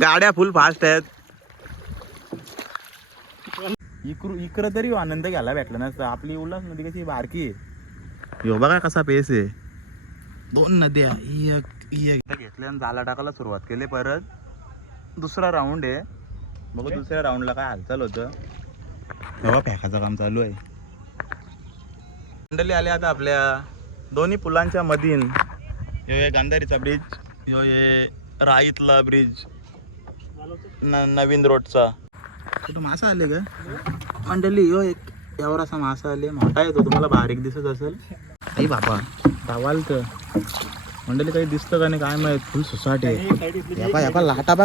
गाड्या फुल फास्ट आहेत. इकडू इकडं तरी आनंद घ्यायला भेटला नसतं आपली उल्हास नदी कशी बारकी आहे. ह्यो बघा कसा पेस आहे. दोन नद्या ही एक. ही एक घेतल्या आणि झाला टाकायला सुरुवात केली परत. दुसरा राऊंड आहे. बघू दुसऱ्या राऊंडला काय हालचाल होतं. तेव्हा पॅकाचं काम चालू आहे. मंडळी आले आता आपल्या दोन्ही पुलांच्या मधीन. ह्यो हे गांधारीचा ब्रिज ह्यो हे राईतला ब्रिज न नवीन रोडचा. तो मासा आले का? मंडली हो एक यावर असा मासा आले. मोठा येतो तुम्हाला बारीक दिसत असेल. आई बाबा धावाल तर. मंडली काही दिसतं का नाही काय माहीत? फुल सोसाट आहे. यापा यापा लाटा बा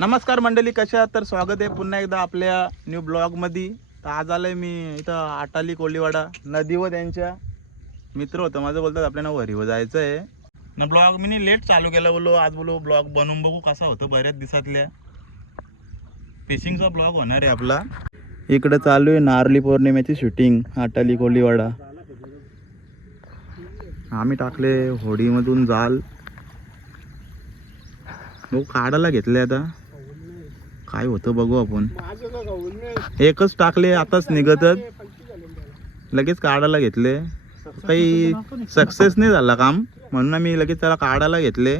नमस्कार मंडळी कशा तर स्वागत आहे पुन्हा एकदा आपल्या न्यू ब्लॉगमध्ये तर आज आलंय मी इथं आटाली कोळीवाडा नदी व त्यांच्या मित्र होतं माझं बोलतात आपल्याला वरीवर जायचं आहे ना ब्लॉग मी लेट चालू केला बोलो आज बोलो ब्लॉग बनवून बघू कसा होतो बऱ्याच दिवसातल्या. फिशिंगचा ब्लॉग होणार आहे आपला. इकडं चालू आहे नारली पौर्णिमेची शूटिंग आटाली कोळीवाडा आम्ही टाकले होडीमधून जाल. भाऊ काढायला घेतले आता. काय होतं बघू आपण. एकच टाकले आताच निघतच. लगेच काढायला घेतले. काही सक्सेस नाही झाला काम. म्हणून आम्ही लगेच त्याला काढायला घेतले.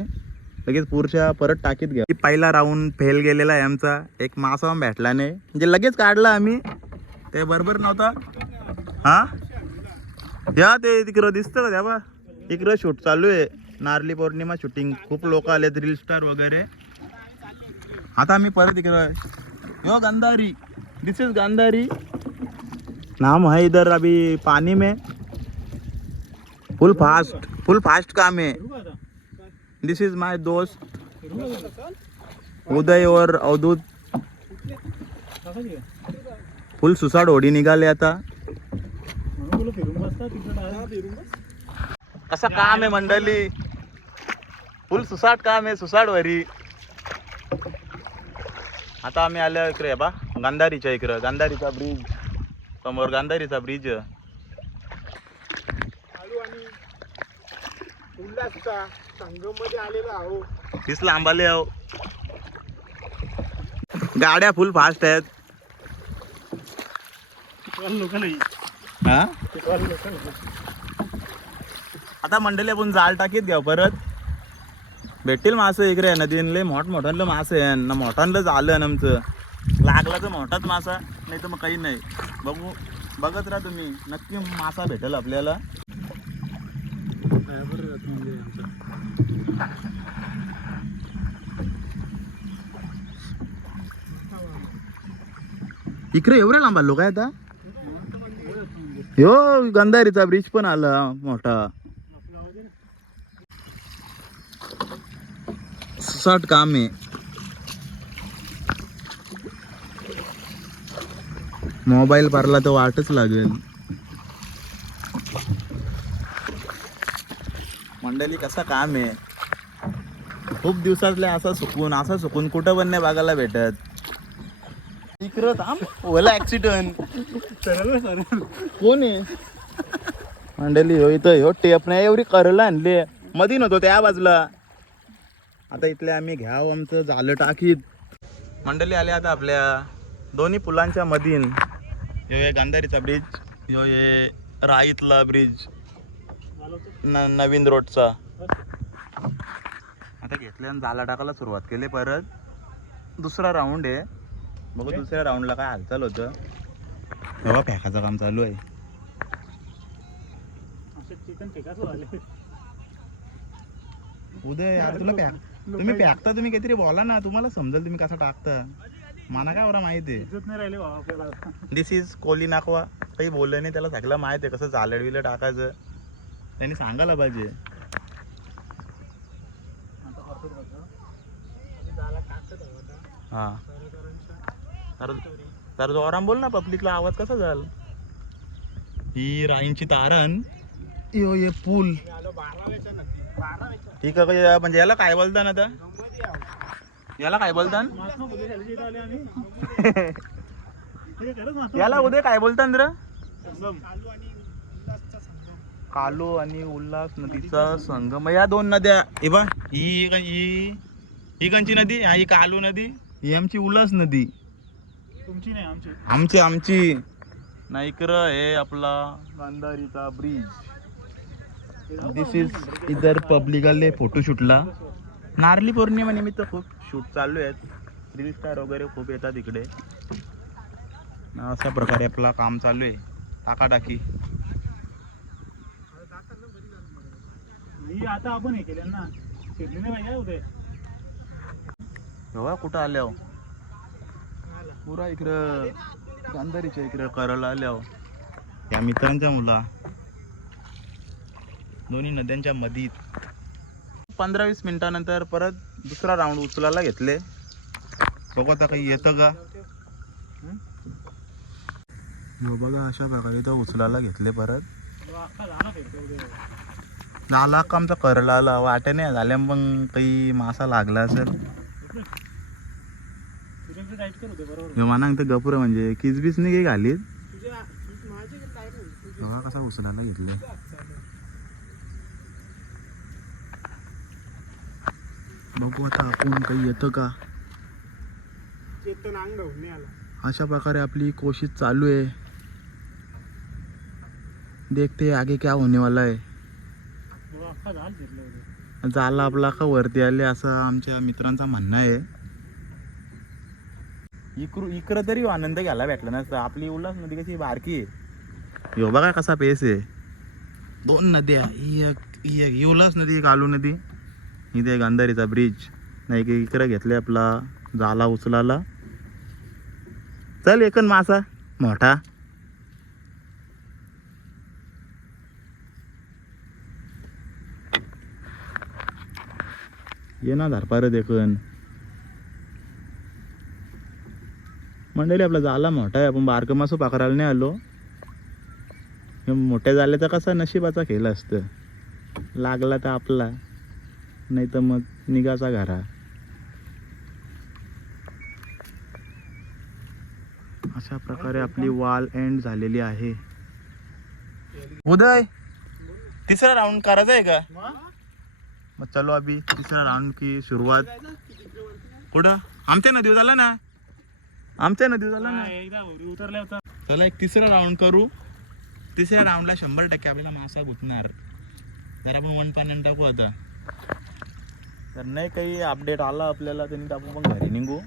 लगेच पुढच्या परत टाकीत घ्या पहिला राऊंड फेल गेलेला आहे आमचा. एक मासा भेटला नाही म्हणजे लगेच काढला आम्ही. ते बरोबर नव्हता. हा? या ते तिकडं दिसतं का? त्या बा इकडं शूट चालू आहे. नारली पौर्णिमा शूटिंग खूप लोक आलेत रील स्टार वगैरे. आता आम्ही परत इकडं यो गांधारी. This is Gandhari. नाम है इधर अभी पानी में. फुल फास्ट फुल फास्ट काम है. दिस इज माय दोस्त. उदय और अवधूत. फुल सुसाड ओढी निघाले आता. कसं काम आहे मंडळी फुल सुसाट काम आहे सुसाट वरी. आता आम्ही आलो इकडे बा गांधारीच्या इकडं. गांधारीचा ब्रिज समोर गांधारीचा ब्रिज दिसला आंबाले आहो. गाड्या फुल फास्ट आहेत. हा? आता मंडळी आपण जाळ टाकीत घ्या परत. भेटतील मासे इकडे. नदीनले मोठ मोठ्यानलं मासे आहे. ना मोठ्यानलं झालं ना आमचं लागला तर मोठाच मासा नाही तर मग काही नाही. बघू बघत राहा तुम्ही. नक्की मासा भेटेल आपल्याला. इकडे एवढ्या लांब आलो काय आता? हो गंधारीचा ब्रिज पण आला मोठा. सुसाट काम आहे. मोबाईल पारला तर वाटच लागेल. मंडळी कसा काम आहे? खूप दिवसातले असा सुकून असा सुकून कुठं पण नाही बघायला भेटत. इकडं थांब. ओला ऍक्सिडेंट कोण आहे? मंडळी हो इथं हो टेप नाही एवढी करला आणली. मधी नव्हतो त्या बाजूला. आता इथले आम्ही घ्याव आमचं झालं टाकीत. मंडळी आले आता आपल्या दोन्ही पुलांच्या मधीन. ह्यो हे गांधारीचा ब्रिज ह्यो हे राईतला ब्रिज न नवीन रोडचा आता घेतल्या आणि झाला टाकायला सुरुवात केली परत. दुसरा राऊंड आहे. बघू दुसऱ्या राऊंडला काय हालचाल होतं. तेव्हा पॅकाचं काम चालू आहे. उदय यार तुला पॅक तुम्ही पॅकता तुम्ही काहीतरी बोला ना तुम्हाला समजेल तुम्ही कसं टाकता. मला काय बरं माहिती आहे? This is Koli Nakwa. काही बोललं नाही त्याला सगळं माहीत आहे कसं बिलड टाकायचं. त्यांनी सांगायला पाहिजे. हा. तर तर जोराम बोल ना पब्लिकला आवाज कसा झाला? ही राईंची तारण. यो ये पूल. ठीक आहे म्हणजे याला काय बोलता ना आता? याला काय बोलता याला उद्या काय बोलतात रे? कालो आणि उल्हास नदीचा संगम. या दोन नद्या हे बा ही ही ही कंची नदी? हा ही कालू नदी. ही आमची उल्हास नदी. तुमची नाही आमची. आमची आमची. नाही इकडं हे आपला गांधारीचा ब्रिज दिस इज इधर पब्लिक आले फोटोशूटला नारली पौर्णिमा निमित्त खूप. शूट चालू आहेत. रील स्टार वगैरे खूप येतात इकडे. अशा प्रकारे आपला काम चालू आहे. टाकाटाकी ही आता आपण हे केलं ना. शिरली नाही पाहिजे उद्या. बघा कुठं आल्या पुरा इकडं गांधारीच्या इकडं करायला आल्या या मित्रांच्या मुला. दोन्ही नद्यांच्या मधीत पंधरा वीस मिनिटानंतर परत दुसरा राऊंड उचलायला घेतले. बघू आता काही येतं का? हो बघा अशा प्रकारे तर उचलायला घेतले परत. झाला का आमचा करला आला. वाटे नाही झाल्या पण काही मासा लागला असेल. विमानांक तर गपुर म्हणजे. किसबीस नाही काही घालीत? बघा कसा उचलायला घेतले. बघू आता आपण काही येतं का? चेतन अंग नाही आला अशा प्रकारे आपली कोशिश चालू आहे. देखते आगे क्या होने वाला है. झाला आपला का वरती आले असं आमच्या मित्रांचा म्हणणं आहे. इकडं इकडं तरी आनंद घ्यायला भेटला नसता आपली उल्हास नदी कशी बारकी आहे. ह्यो बघा कसा पेस आहे. दोन नद्या एक एक उल्हास नदी एक आलू नदी. इथे गांधारीचा ब्रिज नाही की इकडं घेतले आपला झाला उचलाला. चल एकन मासा. मोठा. ये ना धारपार देखन. मंडळी आपला झाला मोठा आहे. आपण बारकं मासू पाकरायला नाही आलो. मोठ्या झाल्याचा कसा नशिबाचा खेळ असतं. लागला तर आपला. नाही तर मग निघाचा घरा. अशा प्रकारे आपली वाल एंड झालेली आहे. उदय तिसरा राऊंड करायचा आहे का? मग चलो अभी तिसरा राऊंड की सुरुवात. कुठं? आमच्या नदीवर झाला ना? आमच्या नदीवर झाला ना? एकदा वरी उतरल्या होता चला एक तिसरा राऊंड करू. तिसऱ्या राऊंडला शंभर टक्के आपल्याला मासा गुतणार. तर आपण वन पाण्याने टाकू आता. तर नाही काही अपडेट आला आपल्याला त्यांनी तर आपण पण घरी निघू.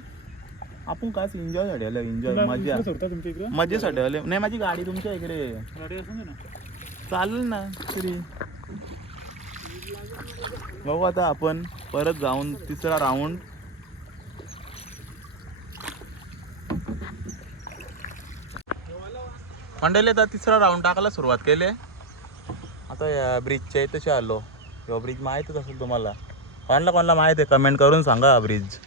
आपण काच एन्जॉयसाठी आलो एन्जॉय मजा. मजेसाठी आले नाही माझी गाडी तुमच्या इकडे चालेल ना तरी. बघू आता आपण परत जाऊन तिसरा राऊंड मंडळी आता तिसरा राऊंड टाकायला सुरुवात केली. आता या ब्रिजच्या इथेशी आलो. किंवा ब्रिज माहीतच असेल तुम्हाला. कोणाला कोणाला माहिती आहे? कमेंट करून सांगा हा ब्रिज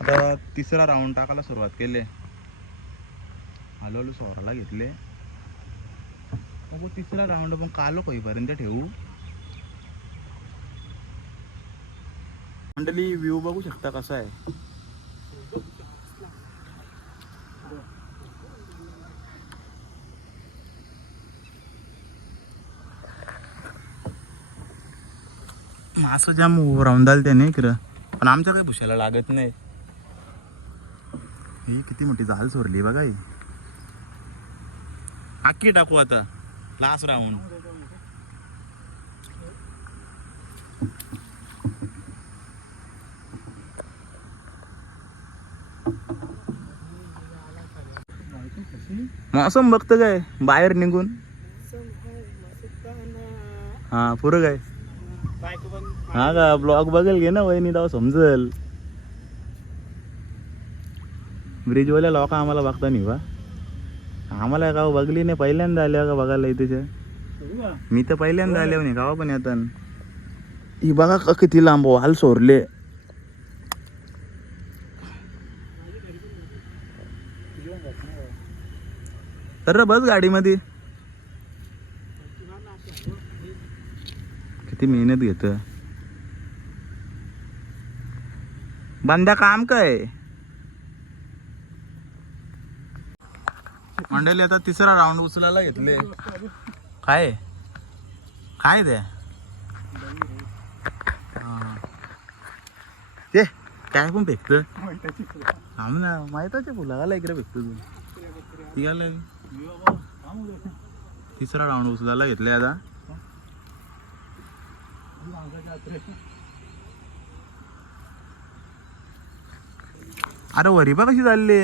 आता तिसरा राऊंड टाकायला सुरुवात केली. हळूहळू सोराला घेतले. बघू तिसरा राऊंड आपण कालो होईपर्यंत ठेवू. मंडली व्ह्यू बघू शकता कसा आहे. मासं जाम राऊंड आलं त्याने इकडं. पण आमच्या काही भुशाला लागत नाही. ही किती मोठी जाल सोरली बघा ही. अख्खी टाकू आता. लास्ट राऊंड मौसम बघतं काय? बाहेर निघून? हा पुरं काय? हा का? ब्लॉग बघेल घे ना वहिनी दाव समजल. ब्रिजवाल्या लोक आम्हाला बघता नाही बा. आम्हाला गाव बघली नाही पहिल्यांदा आल्या का बघायला इथे मी तर पहिल्यांदा आले म्हणे गावा पण येतात ही बघा का किती लांब वाल सोरले. तर बस गाडीमध्ये. किती मेहनत घेतं बंदा काम काय मंडळी आता तिसरा राऊंड उचलायला घेतले. काय? काय ते? ते काय पण भेटत. थांब ना माहिताचे फुला इकडे भेटतो तू. ती तिसरा राऊंड उचलायला घेतले आता. अरे वरी बा कशी चालली.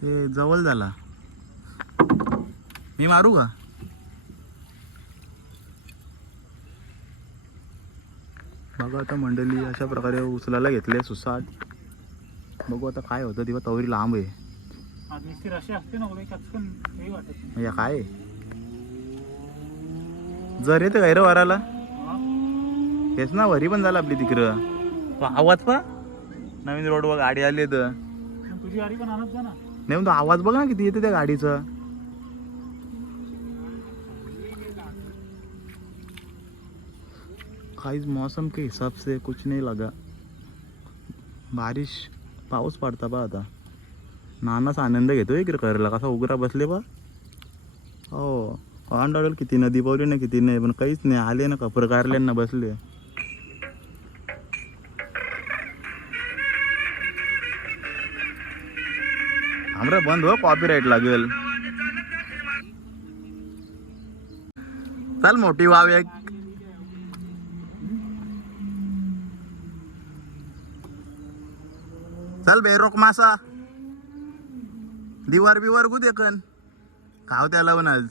ते जवळ झाला. मी मारू का? बघा आता मंडळी अशा प्रकारे उचलायला घेतले सुसाट. बघू आता काय होतं तेव्हा तवरी लांब आहे. या काय? जर येते काय रे वराला? हेच ना वरी पण झालं आपली तिकडं. तो आवाज पा नवीन रोडवर गाडी आली तर तुझी गाडी पण आणत जा ना. नाही पण तो आवाज बघ ना किती येते त्या गाडीचा. काहीच मौसम के हिसाब से कुछ नहीं लगा. बारिश पाऊस पडता बा आता. नानाच आनंद घेतोय इकडे करायला कसा उघडा बसले बा हो अंडाडल किती नदी पावली ना किती नाही पण काहीच नाही आले ना कपर कारल्यांना बसले. आमरा बंद हो कॉपीराईट लागेल चल मोठी वाव एक। चल बेरोक मासा। दिवार बिवार गु देखन खाव त्याला लावून आज।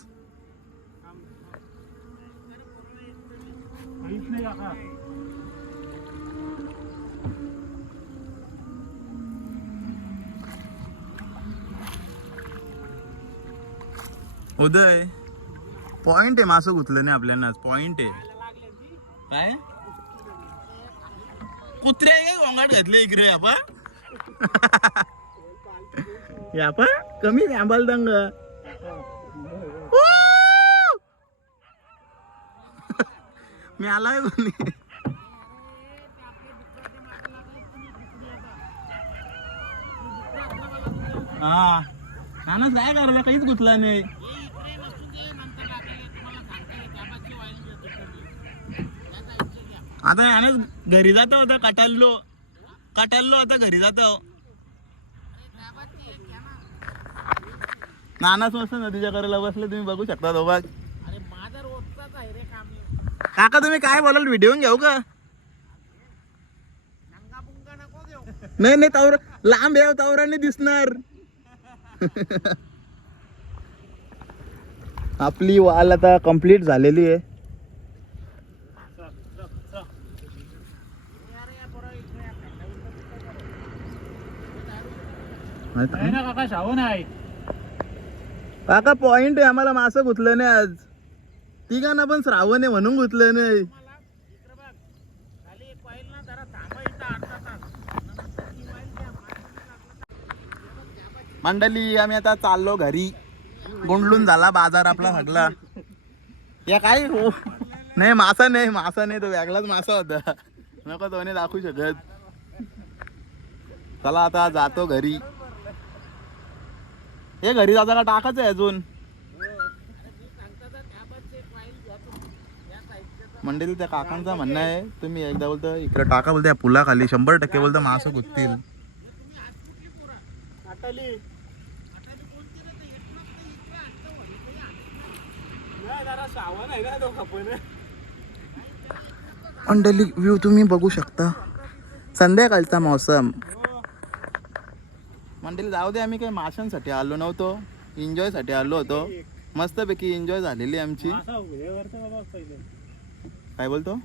उदय पॉइंट आहे मासं गुतलं नाही आपल्याला पॉइंट आहे. काय? कुत्रे गोंगाट घातले इकडे आपण आपण कमी थांबाल दंग. मी आलाय कोणी? हा. नानाच काय करायला? काहीच गुतला नाही. आता यानंच घरी जातो होता कटाललो कटाललो आता घरी जातो. नानाच मस्त नदीच्या बसले तुम्ही बघू शकता तो बघ काका तुम्ही काय बोलाल? व्हिडिओ घेऊ का? नाही नाही तवर लांब येऊ तवराने दिसणार. आपली वाल आता कंप्लीट झालेली आहे. नाही ना काका पॉइंट आहे आम्हाला मासं गुतलं नाही आज. तिघांना पण श्रावण आहे म्हणून गुतलं नाही. मंडळी आम्ही आता चाललो घरी. गुंडलून झाला बाजार आपला हटला या काय? हो. नाही मासा नाही मासा नाही तो वेगळाच मासा होता. नको तो नाही दाखवू शकत. चला आता जातो घरी. हे घरी जाता का टाकाच आहे अजून? मंडळी त्या काकांचं म्हणणं आहे तुम्ही एकदा बोलतो इकडे टाका बोलतो पुलाखाली. शंभर टक्के बोलतो मासं गुततील. खपन मंडळी व्ह्यू तुम्ही बघू शकता. संध्याकाळचा मौसम. मंडळी जाऊ दे आम्ही काही माशांसाठी आलो नव्हतो. एन्जॉयसाठी आलो होतो. मस्तपैकी एन्जॉय झालेली आमची. काय बोलतो?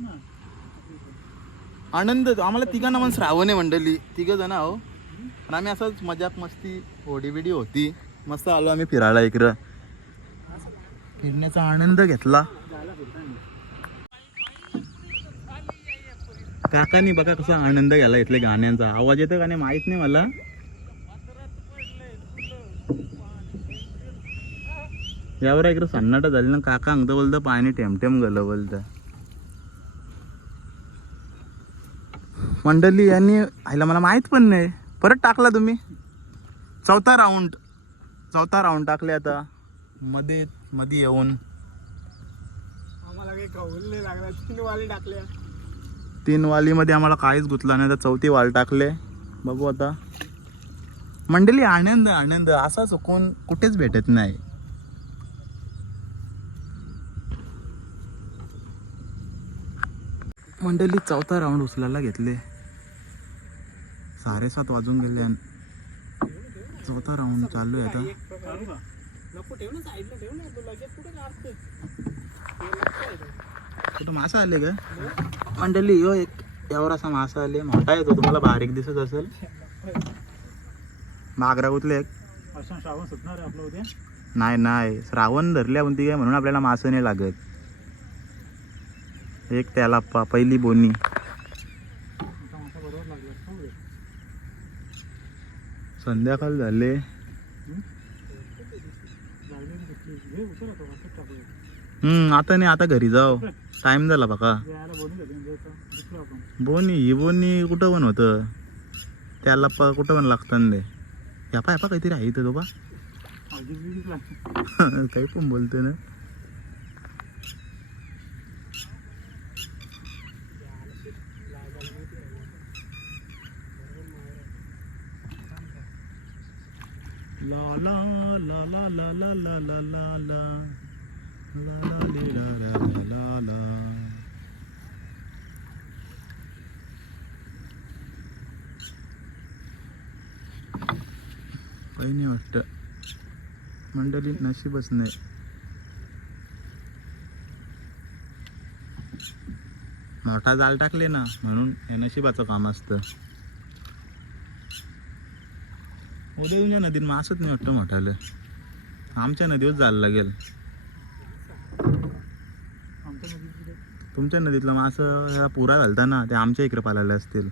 ना. आनंद आम्हाला तिघांना पण श्रावण आहे मंडळी. तिघ जण आहो. पण आम्ही असंच मजाक मस्ती होडी बिडी होती. मस्त आलो आम्ही फिरायला इकडं. फिरण्याचा आनंद घेतला. काकानी बघा कसा आनंद घ्यायला इथल्या गाण्यांचा. आवाज येतो का नाही माहीत नाही मला. यावर इकडे सन्नाटा झाली ना काका अंगत बोलतं पाणी टेमटेम गेलं बोलतं. मंडली यांनी आईला मला माहीत पण नाही. परत टाकला तुम्ही? चौथा राऊंड चौथा राऊंड टाकले आता. मध्ये मध्ये येऊन. आम्हाला काही नाही लागला. तीन वाले टाकल्या तीन वालीमध्ये आम्हाला काहीच गुतला नाही तर चौथी वाल टाकले बघू आता मंडळी आनंद आनंद असा चुकून कुठेच भेटत नाही मंडळी चौथा राऊंड उचलायला घेतले साडेसात वाजून गेले आणि चौथा राऊंड चालू आहे आता कुठे मासा आले का? मंडळी यो एक एवढासा मासा आले. मोठा येतो तुम्हाला बारीक दिसत असेल. मागरा गुतले एक. असं श्रावण सुटणार आहे आपलं उद्या? नाही नाही. श्रावण धरले आपण ती काय? म्हणून आपल्याला मासं नाही लागत. एक त्याला पहिली बोनी. संध्याकाळ झाले. हम्म आता नाही आता घरी जाओ टाइम झाला बघा. बोनी ही बोनी कुठं पण होतं. त्याला प कुठं पण लागतं ते या पा काहीतरी आहे इथं तो बा काही पण बोलते ना. ला ला ला ला ला ला ला ला ला. काही नाही वाटतं मंडळी नशीबच नाही. मोठा जाल टाकले ना म्हणून हे नशिबाचं काम असतं. उद्या तुमच्या नदीत मासच नाही वाटतं मोठालं. आमच्या नदीवर जायला लागेल आमच्या नदीत तुमच्या नदीतलं मास ह्या पुरा घालता ना ते आमच्या इकडे पालायला असतील.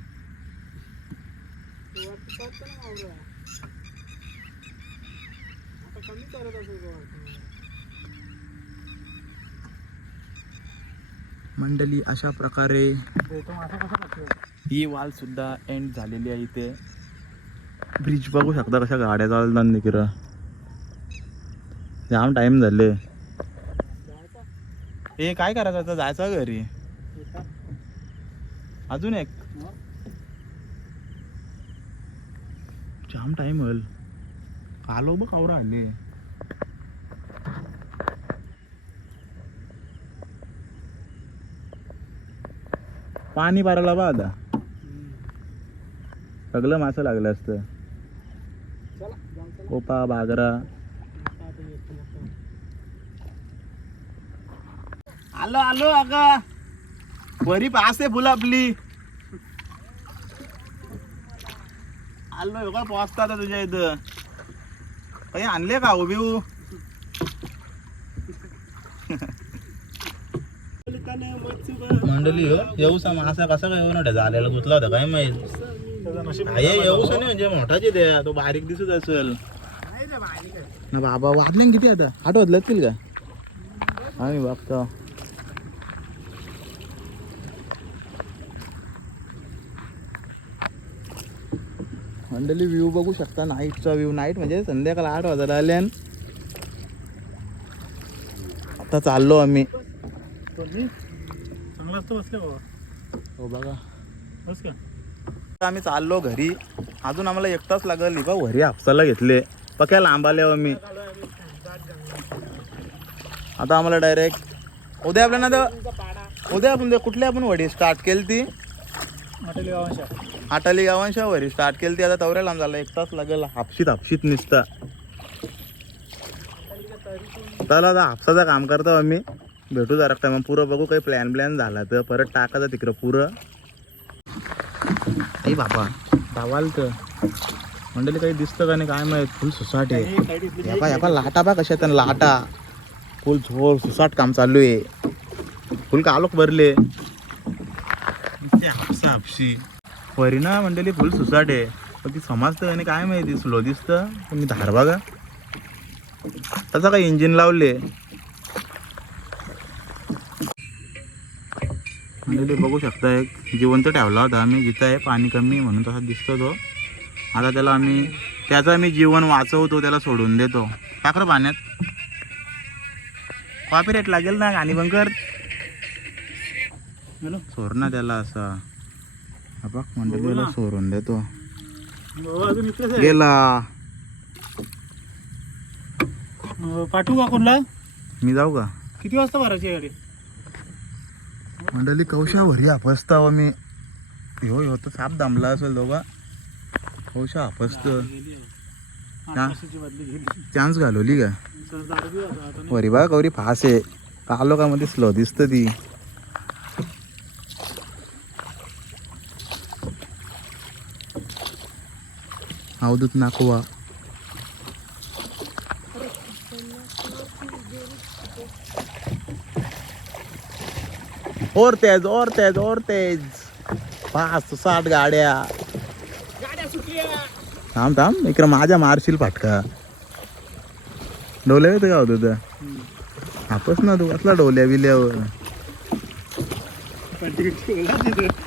मंडळी अशा प्रकारे ही वाल सुद्धा एंड झालेली आहे इथे. ब्रिज बघू शकता कशा गाड्या चालतात निकिरा जाम टाइम झाले. हे काय करायचं आता? जायचं घरी? अजून एक? जाम टाइम होईल. आलो बघ आवरा आले पाणी भरायला बा आता. सगळं मासं लागलं असतं. चला जाऊ चला कोपा बागरा आता आता येतो मोठं. आलो आलो अगा. वरी पासे फुलं आपली आलो का पोचता आता तुझ्या इथं? काही आणले का उभी मंडळी हो येऊसा मासा कसा काय येऊन झालेला गुतला होता काय माहीत? आहे येऊसा नाही म्हणजे मोठाच द्या तो बारीक दिसत असेल. आहे आहे. ना बाबा वाजले किती आता? आठ वाजल्यात का? आम्ही बघतो मंडळी व्ह्यू बघू शकता. नाईटचा व्ह्यू नाईट म्हणजे संध्याकाळ आठ वाजायला आले आता चाललो आम्ही. हो बघा. आम्ही चाललो घरी. अजून आम्हाला एक तास लागल. बा घरी हापसाला घेतले. पक्या लांब आले हो मी आता आम्हाला डायरेक्ट उद्या आपल्याला उद्या आपण ते कुठली आपण वडी स्टार्ट केली ती? आटाली गावांच्या वरी स्टार्ट केली ती आता तवऱ्याला लांब झाला एक तास लागेल. हापशीत हापशीत निसता. चला आता हापसाचं काम करतो आम्ही. भेटू जरा मग पुरं बघू काही प्लॅन ब्लॅन झाला तर. परत टाकायचं तिकडं पुरं. आई बाबा धावाल तर. मंडळी काही दिसतं का नाही काय माहीत फुल सुसाट आहे. यापा लाटा बा कशा त्यांना लाटा. फुल झोर सुसाट काम चालू आहे. फुल का आलोक भरले. हापसा हापशी. ना मंडळी फुल सुसाट आहे. पण ती समजतं नाही काय माहिती स्लो दिसतं. पण मी धार बघा. तसं काय इंजिन लावले. मंडळी बघू शकता एक. जिवंत ठेवला होता आम्ही. जिथं आहे पाणी कमी म्हणून तसा दिसतो तो. आता त्याला आम्ही त्याचं आम्ही जीवन वाचवतो त्याला सोडून देतो. टाकर पाण्यात. कॉपी रेट लागेल ना गाणी बंकर सोड ना त्याला असा. बघ मंडळी बघू त्याला ना. सोडून देतो हो, गेला. पाठवू का कोणला? मी जाऊ का? किती वाजता भरायची गाडी? मंडळी कौशा भरी आपसता व मी. हो हो तर साप दामला असेल दोघा. कौशा आपसत. चान्स घालवली का. वरी बा गौरी फास आहे. का मध्ये स्लो दिसत ती. अवधूत नाकवा और तेज और तेज और तेज पाच साठ गाड्या थांब थांब इकडं माझ्या मारशील फाटका डोल्या येतं का होतं हम्म. आपस ना तू कसला डोल्या बिल्यावर.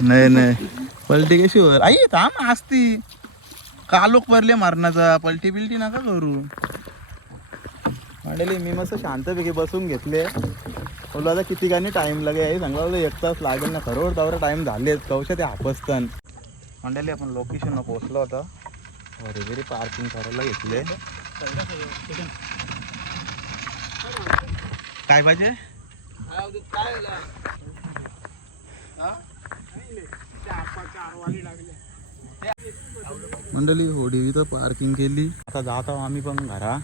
नाही नाही पलटी कशी वर आई थांब असती कालोक भरले मारण्याचा पलटी बिलटी नका करू. म्हणले मी मस्त शांतपैकी बसून घेतले. बोललो आता किती गाणी टाईम लागे? आई सांगला बोललो एक तास लागेल ना. खरोवर तावर टाईम झाले कौशा ते हापसतन. म्हणले आपण लोकेशनला पोहोचलो होता वरी पार्किंग करायला घेतले. काय पाहिजे? काय मंडळी होडी इथं पार्किंग केली. आता जात आहोत आम्ही पण घरा.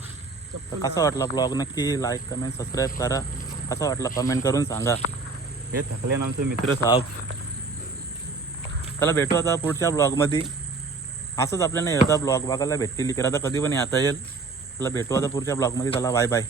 तर कसा वाटला ब्लॉग नक्की लाईक कमेंट सबस्क्राईब करा. कसा वाटला कमेंट करून सांगा. हे थकले ना आमचे मित्र साहेब. त्याला भेटू आता पुढच्या ब्लॉगमध्ये असंच आपल्याला येता ब्लॉग बघायला भेटतील. इकडे आता कधी पण येता येईल. त्याला भेटू आता पुढच्या ब्लॉगमध्ये त्याला बाय बाय